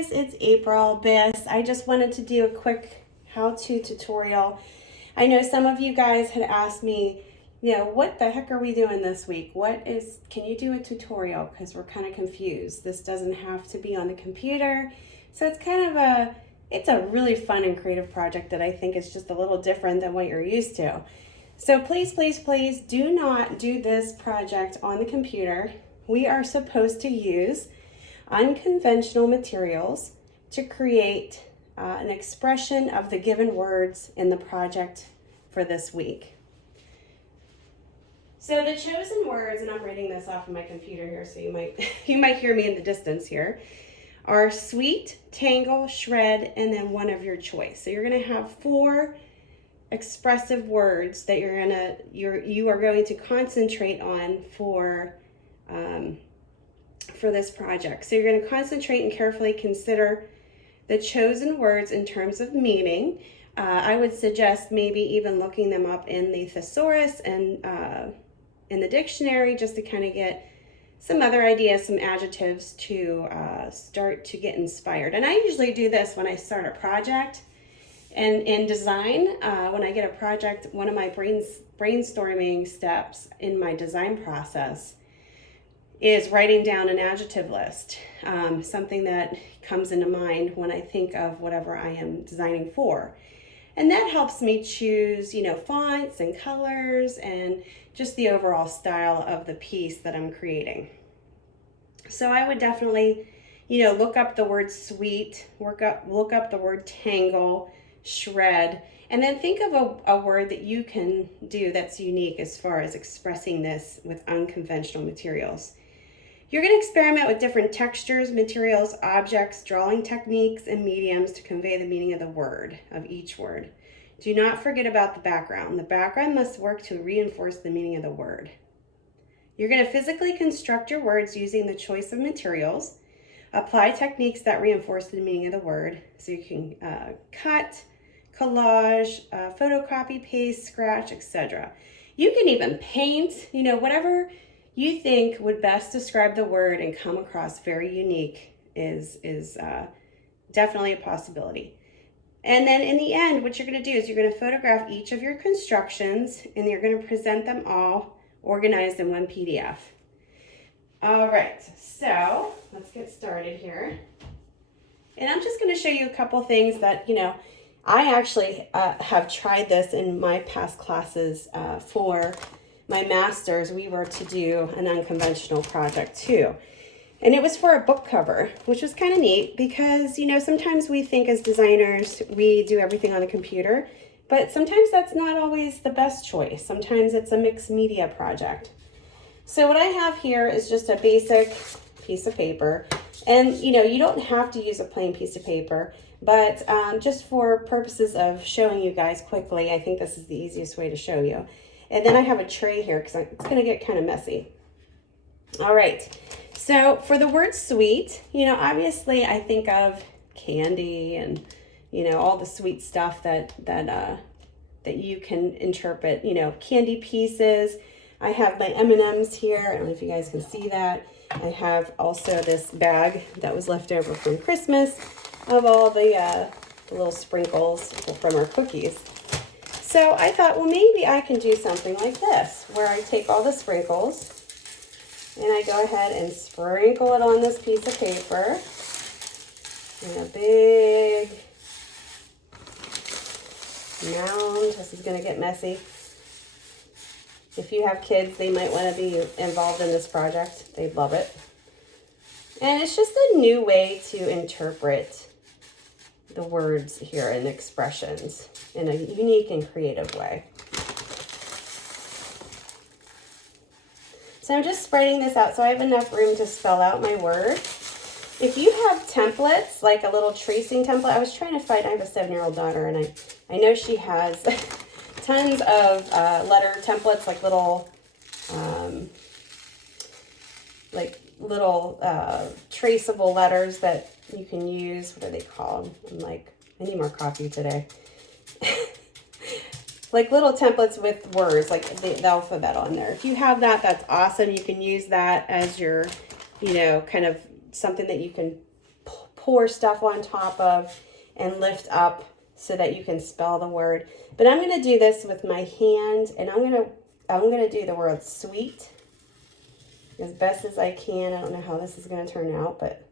guys, it's April Biss. I just wanted to do a quick how-to tutorial. I know some of you guys had asked me, what the heck are we doing this week? Can you do a tutorial? Because we're kind of confused. This doesn't have to be on the computer. So it's a really fun and creative project that I think is just a little different than what you're used to. So please, please, please do not do this project on the computer. We are supposed to use unconventional materials to create an expression of the given words in the project for this week. So the chosen words, and I'm reading this off of my computer here, so you might hear me in the distance here, are sweet, tangle, shred, and then one of your choice. So you're going to have 4 expressive words that you are going to concentrate on for this project. So you're going to concentrate and carefully consider the chosen words in terms of meaning. I would suggest maybe even looking them up in the thesaurus and in the dictionary, just to kind of get some other ideas, some adjectives to start to get inspired. And I usually do this when I start a project. And in design, when I get a project, one of my brainstorming steps in my design process is writing down an adjective list, something that comes into mind when I think of whatever I am designing for. And that helps me choose, fonts and colors and just the overall style of the piece that I'm creating. So I would definitely, look up the word sweet, look up the word tangle, shred, and then think of a word that you can do that's unique as far as expressing this with unconventional materials. You're going to experiment with different textures, materials, objects, drawing techniques, and mediums to convey the meaning of each word. Do not forget about the background. The background must work to reinforce the meaning of the word. You're going to physically construct your words using the choice of materials. Apply techniques that reinforce the meaning of the word. So you can cut, collage, photocopy, paste, scratch, etc. You can even paint, whatever you think would best describe the word and come across very unique is definitely a possibility. And then in the end, what you're going to do is you're going to photograph each of your constructions and you're going to present them all organized in one PDF. All right, so let's get started here. And I'm just going to show you a couple things that, I actually have tried this in my past classes for my master's. We were to do an unconventional project too. And it was for a book cover, which was kind of neat because, sometimes we think as designers, we do everything on the computer, but sometimes that's not always the best choice. Sometimes it's a mixed media project. So what I have here is just a basic piece of paper. And, you don't have to use a plain piece of paper, but just for purposes of showing you guys quickly, I think this is the easiest way to show you. And then I have a tray here because it's going to get kind of messy. All right. So for the word sweet, obviously I think of candy and, all the sweet stuff that you can interpret, candy pieces. I have my M&Ms here. I don't know if you guys can see that. I have also this bag that was left over from Christmas of all the little sprinkles from our cookies. So I thought, well, maybe I can do something like this, where I take all the sprinkles and I go ahead and sprinkle it on this piece of paper in a big mound. This is going to get messy. If you have kids, they might want to be involved in this project. They'd love it. And it's just a new way to interpret the words here and expressions in a unique and creative way. So I'm just spreading this out so I have enough room to spell out my word. If you have templates, like a little tracing template, I was trying to find, I have a 7-year-old daughter, and I know she has tons of letter templates, like little traceable letters that you can use. What are they called? I need more coffee today. Like little templates with words, like the alphabet on there. If you have that, that's awesome. You can use that as your, kind of something that you can pour stuff on top of and lift up so that you can spell the word. But I'm going to do this with my hand, and I'm going to do the word sweet as best as I can. I don't know how this is going to turn out, but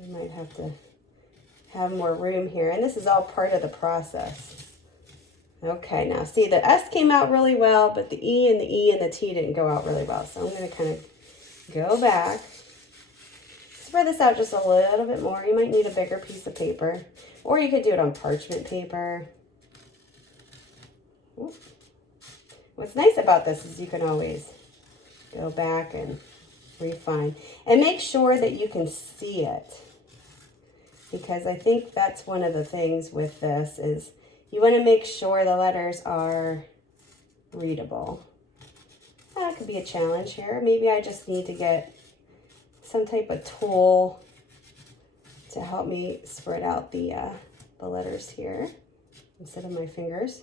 I might have to have more room here. And this is all part of the process. Okay, now see, the S came out really well, but the E and the T didn't go out really well. So I'm going to kind of go back. Spread this out just a little bit more. You might need a bigger piece of paper, or you could do it on parchment paper. Ooh. What's nice about this is you can always go back and refine. And make sure that you can see it, because I think that's one of the things with this is you want to make sure the letters are readable. That could be a challenge here. Maybe I just need to get some type of tool to help me spread out the letters here instead of my fingers.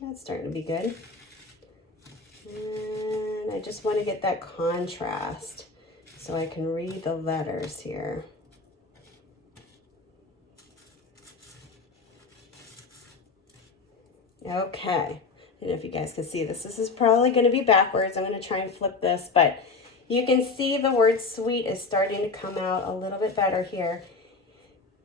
That's starting to be good. And I just want to get that contrast so I can read the letters here. Okay, I don't know if you guys can see this. This is probably going to be backwards. I'm going to try and flip this, but you can see the word sweet is starting to come out a little bit better here.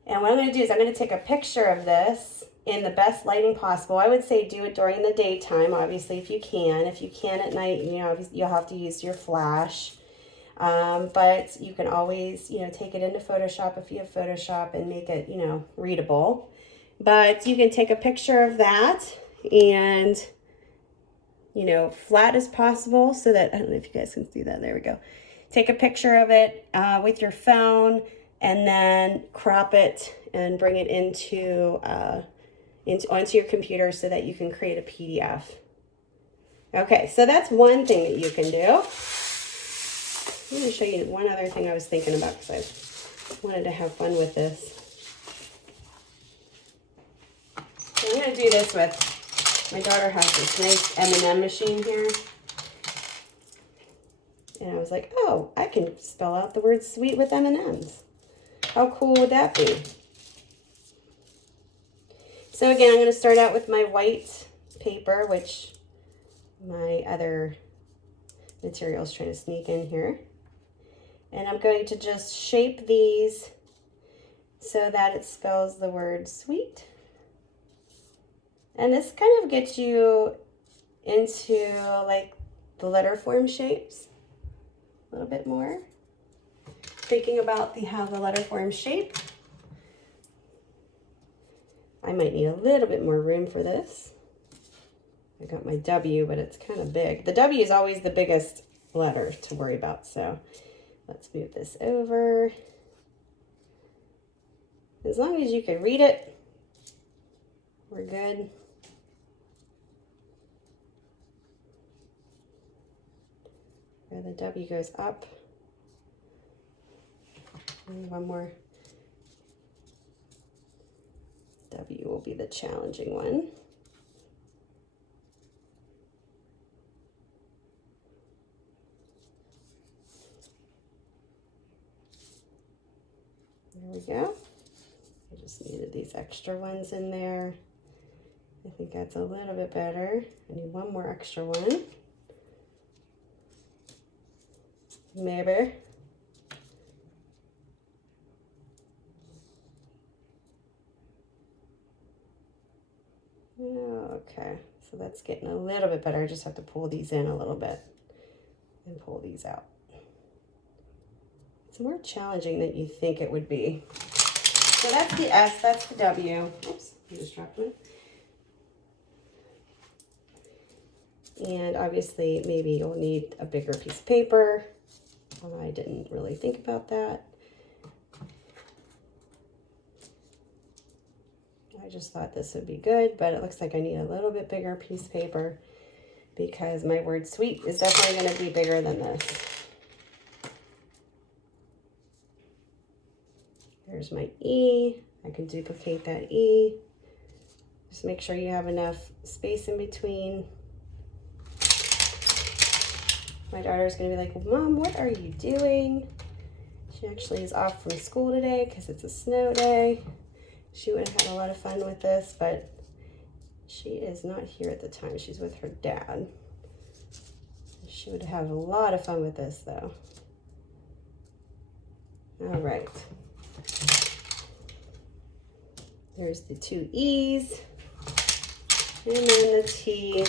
And what I'm going to do is I'm going to take a picture of this in the best lighting possible. I would say do it during the daytime, obviously, if you can. If you can at night, you know, you'll have to use your flash. But you can always, you know, take it into Photoshop if you have Photoshop and make it, you know, readable. But you can take a picture of that and, you know, flat as possible so that, I don't know if you guys can see that. There we go. Take a picture of it with your phone and then crop it and bring it onto your computer so that you can create a PDF. Okay, so that's one thing that you can do. I'm going to show you one other thing I was thinking about because I wanted to have fun with this. So I'm going to do this with, my daughter has this nice M&M machine here. And I was like, oh, I can spell out the word sweet with M&Ms. How cool would that be? So again, I'm going to start out with my white paper, which my other material is trying to sneak in here. And I'm going to just shape these so that it spells the word sweet. And this kind of gets you into like the letter form shapes a little bit more. Thinking about how the letter form shape. I might need a little bit more room for this. I got my W, but it's kind of big. The W is always the biggest letter to worry about, so let's move this over. As long as you can read it, we're good. Where the W goes up. And one more. W will be the challenging one. There we go. I just needed these extra ones in there. I think that's a little bit better. I need one more extra one. Maybe. Okay, so that's getting a little bit better. I just have to pull these in a little bit and pull these out. It's more challenging than you think it would be. So that's the S, that's the W. Oops, I just dropped one. And obviously, maybe you'll need a bigger piece of paper. I didn't really think about that. I just thought this would be good, but it looks like I need a little bit bigger piece of paper because my word sweet is definitely going to be bigger than this. There's my E. I can duplicate that E. Just make sure you have enough space in between. My daughter's gonna be like, well, Mom, what are you doing? She actually is off from school today because it's a snow day. She would have had a lot of fun with this, but she is not here at the time. She's with her dad. She would have a lot of fun with this though. All right. There's the two E's and then the T.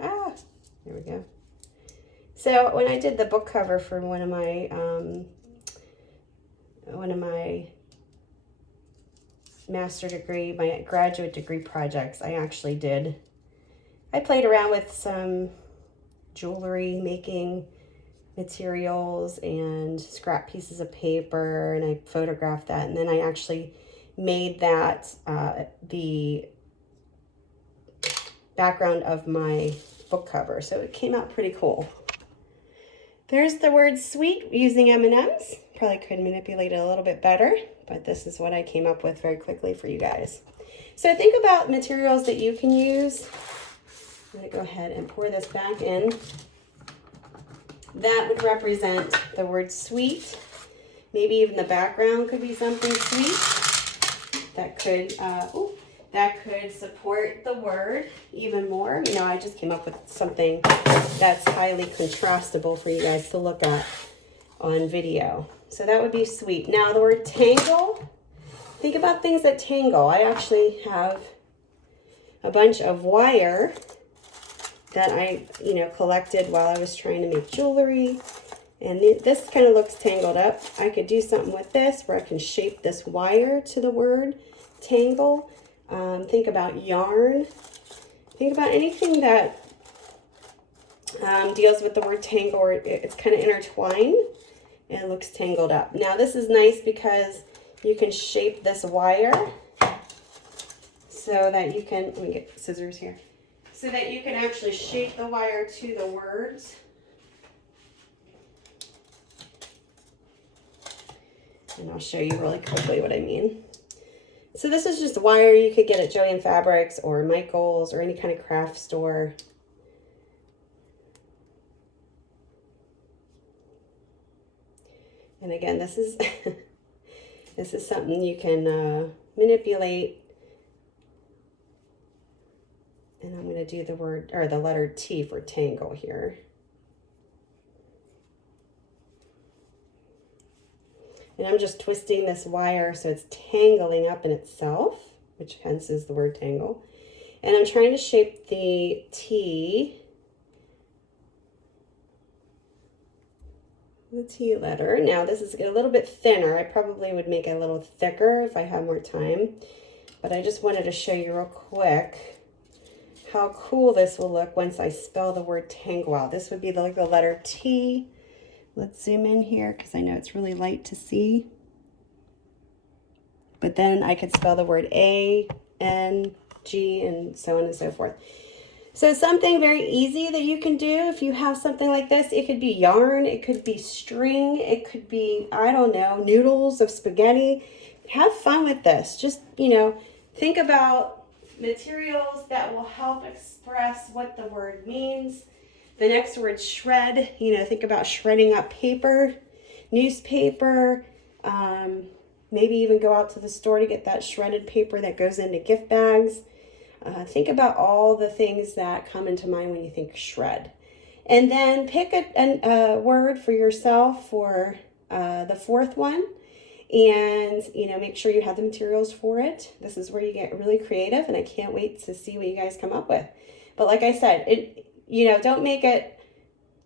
Ah, there we go. So when I did the book cover for one of my master degree, my graduate degree projects, I played around with some jewelry making materials and scrap pieces of paper, and I photographed that, and then I actually made that the background of my book cover. So it came out pretty cool. There's the word sweet using M&Ms. Probably could manipulate it a little bit better, but this is what I came up with very quickly for you guys. So think about materials that you can use. I'm gonna go ahead and pour this back in. That would represent the word sweet. Maybe even the background could be something sweet. That could support the word even more. You know, I just came up with something that's highly contrastable for you guys to look at on video. So that would be sweet. Now the word tangle, think about things that tangle. I actually have a bunch of wire that I, collected while I was trying to make jewelry. And this kind of looks tangled up. I could do something with this where I can shape this wire to the word tangle. Think about yarn. Think about anything that deals with the word tangle, or it's kind of intertwined and it looks tangled up. Now this is nice because you can shape this wire so that you can, let me get scissors here, so that you can actually shape the wire to the words. And I'll show you really quickly what I mean. So this is just wire you could get at Joann Fabrics or Michael's or any kind of craft store. And again, this is this is something you can manipulate. And I'm going to do the word, or the letter T for tangle here. And I'm just twisting this wire so it's tangling up in itself, which hence is the word tangle. And I'm trying to shape the T, the T letter. Now this is a little bit thinner. I probably would make it a little thicker if I had more time. But I just wanted to show you real quick how cool this will look once I spell the word tangle out. This would be like the letter T. Let's zoom in here because I know it's really light to see. But then I could spell the word A, N, G, and so on and so forth. So something very easy that you can do if you have something like this. It could be yarn, it could be string, it could be, I don't know, noodles of spaghetti. Have fun with this. Just, think about materials that will help express what the word means. The next word, shred, think about shredding up paper, newspaper, maybe even go out to the store to get that shredded paper that goes into gift bags. Think about all the things that come into mind when you think shred. And then pick a word for yourself for the fourth one. And, make sure you have the materials for it. This is where you get really creative, and I can't wait to see what you guys come up with. But like I said, don't make it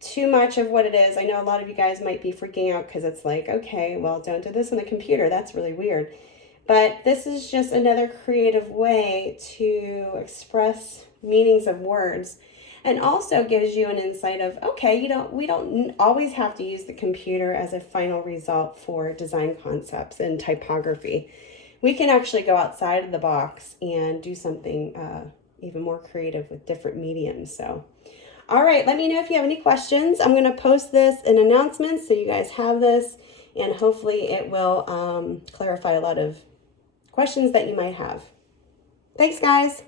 too much of what it is. I know a lot of you guys might be freaking out because it's like, okay, well, don't do this on the computer. That's really weird. But this is just another creative way to express meanings of words, and also gives you an insight of, okay, we don't always have to use the computer as a final result for design concepts and typography. We can actually go outside of the box and do something even more creative with different mediums. So, all right, let me know if you have any questions. I'm going to post this in announcements so you guys have this, and hopefully it will clarify a lot of questions that you might have. Thanks, guys.